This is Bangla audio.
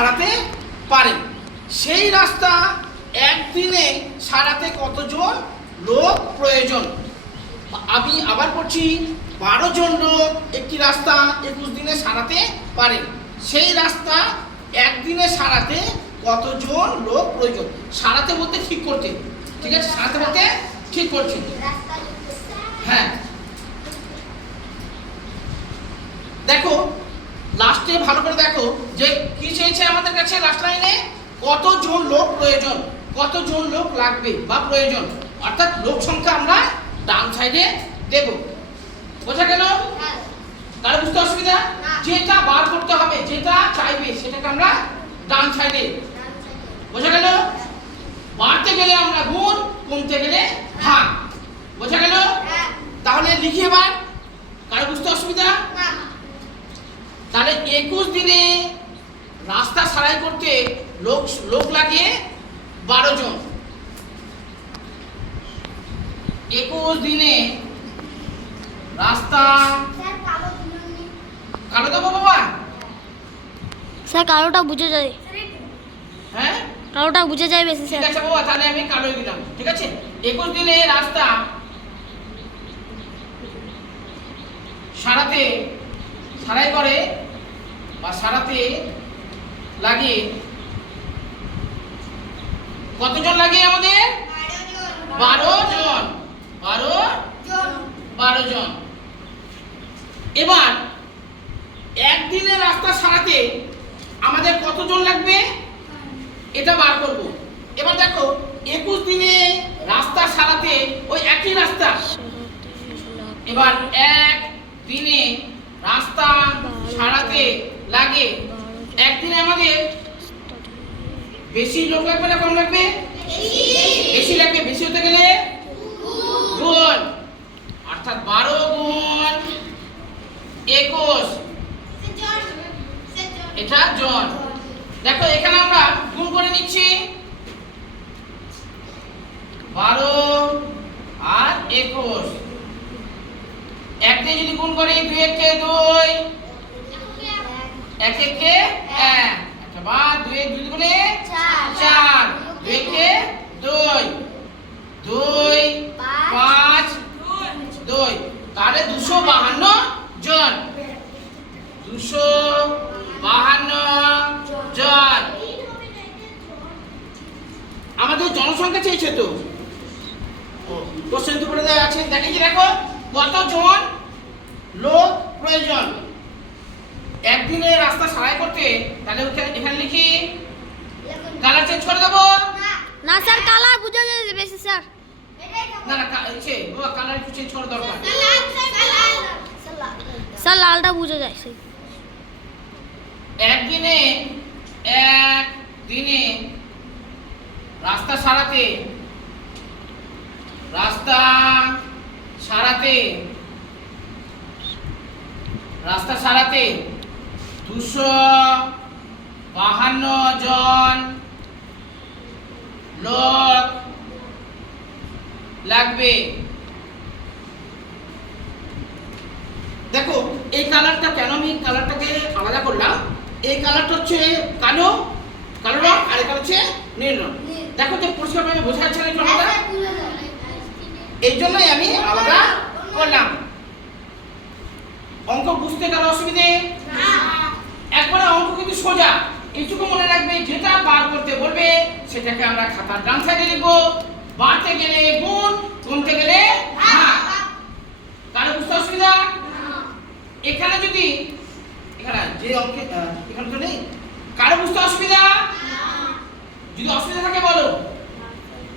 সারাতে পারেন সেই রাস্তা একদিনে সারাতে কতজন লোক প্রয়োজন? আমি আবার পড়ছি, বারো জন লোক একটি রাস্তা একুশ দিনে সারাতে পারেন সেই রাস্তা একদিনে সারাতে কতজন লোক প্রয়োজন? সারাতে বলতে ঠিক করতে। ঠিক আছে? সারাতে বলতে ঠিক করছে। হ্যাঁ। দেখো লাস্টে ভালো করে দেখো যে চেয়েছে আমাদের কাছে লাস্ট লাইনে কতজন লোক প্রয়োজন? কতজন লোক লাগবে বা প্রয়োজন? অর্থাৎ লোক সংখ্যা আমরা ডান সাইডে দেব। বোঝা গেল? তাহলে বুঝতে অসুবিধা? যেটা বার করতে হবে যেটা চাইবে সেটাকে আমরা ডান সাইডে বোঝা গেল? বাড়তে গেলে আমরা গুণ কমতে গেলে ভাগ। বোঝা গেল? তাহলে লিখি এবার। কারও বুঝতে অসুবিধা? তাহলে একুশ দিনে রাস্তা সারাই করতে লোক লোক লাগে বারো জন। একুশ দিনে রাস্তা কালো দেবো বাবা? স্যার কালোটা বুঝে যায়। হ্যাঁ? কালোটা বুঝে যায় বেশি ঠিক আছে বাবা তাহলে আমি কালোই দিলাম ঠিক আছে? একুশ দিনে রাস্তা সারাতে সারাই করে বা সারাতে লাগে কতজন লাগে আমাদের? বারো জন। বারো? বারো জন। এবার, একদিনের রাস্তা সারাতে আমাদের কতজন লাগবে? এটা বার করব। এবার দেখো, একুশ দিনে রাস্তা সারাতে ওই একই রাস্তা। এবার এক দিনে রাস্তা সারাতে লাগে। একদিনে আমাদের বেশি লোক লাগবে না কম লাগবে? বেশি লাগবে, বেশি হতে গেলে গুণ। অর্থাৎ বারো গুণ একুশ। এটা জন। দেখো, এখানে আমরা গুণ করে নিচ্ছি। বারো আর একুশ। এক যদি গুণ করি দুই, একে দুই এক একে এক। আচ্ছা বা দুই দুই গুণে চার। দুই একে দুই। দুই পাঁচ। দুই। তাহলে দুশো বাহান্ন জন। দুশো বাহান্ন জন। আমাদের জনসংখ্যা চেয়েছে তো। কোশ্চেন দেওয়া আছে। দেখে কি দেখো? কতজন লোক প্রয়োজন? একদিনে রাস্তা সারাই করতে তাহলে ওখানে এখানে লিখি কালার চেঞ্জ করে দেবো। না স্যার কালার বুঝে যায় বেশি স্যার। না না ইচ্ছে বাবা কালার একটু চেঞ্জ করা দরকার। স্যার লালটা বুঝে যায় সেই একদিনে এক দিনে রাস্তা সারাতে রাস্তা সারাতে রাস্তা সারাতে দুশো বাহান্ন জন লোক লাগবে। দেখো, এই কালারটা কেন আমি কালারটাকে আলাদা করলাম? এই কালারটা হচ্ছে কালো কালো রং, আর এটা হচ্ছে নীল রং। দেখো তো পরিষ্কারভাবে বোঝা যাচ্ছে না রংটা এই জন্যই আমি আলাদা করলাম। অঙ্ক বুঝতে কারও অসুবিধে? একটু সোজা এইটুকু মনে রাখবে যেটা বার করতে বলবে সেটাকে আমরা খাতার ডান সাইডে লিখব। বাড়তে গেলে গুণ কমতে গেলে কারও বুঝতে অসুবিধা? এখানে যদি এখানে যে অঙ্কে এখানে তো নেই। কারও বুঝতে অসুবিধা? যদি অসুবিধা থাকে বলো।